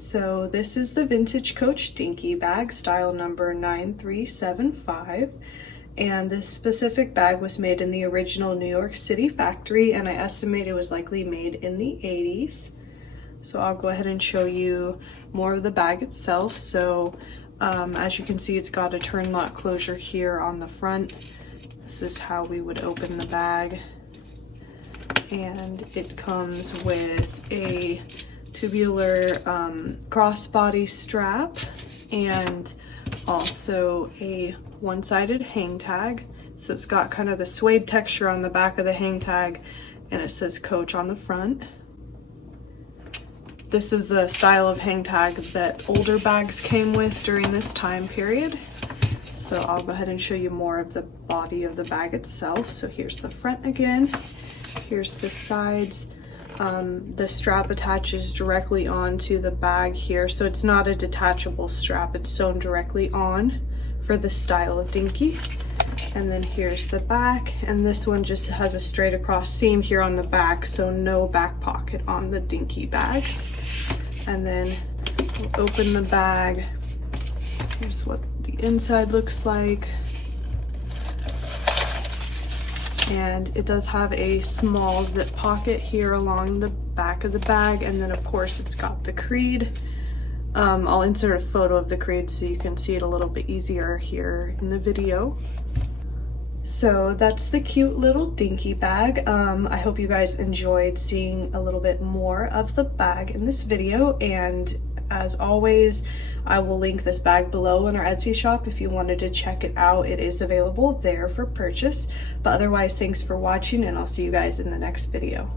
So this is the Vintage Coach Dinky Bag, style number 9375. And this specific bag was made in the original New York City factory, and I estimate it was likely made in the 80s. So I'll go ahead and show you more of the bag itself. So as you can see, it's got a turn lock closure here on the front. This is how we would open the bag. And it comes with a tubular crossbody strap and also a one-sided hang tag. So it's got kind of the suede texture on the back of the hang tag, and it says Coach on the front. This is the style of hang tag that older bags came with during this time period. So I'll go ahead and show you more of the body of the bag itself. So here's the front again. Here's the sides. The strap attaches directly onto the bag here, so it's not a detachable strap, it's sewn directly on for this style of dinky. And then here's the back, and this one just has a straight across seam here on the back, so no back pocket on the dinky bags. And then we'll open the bag. Here's what the inside looks like. And it does have a small zip pocket here along the back of the bag, and then of course it's got the creed. I'll insert a photo of the creed so you can see it a little bit easier here in the video. So that's the cute little dinky bag. I hope you guys enjoyed seeing a little bit more of the bag in this video, and as always, I will link this bag below in our Etsy shop if you wanted to check it out. It is available there for purchase. But otherwise, thanks for watching, and I'll see you guys in the next video.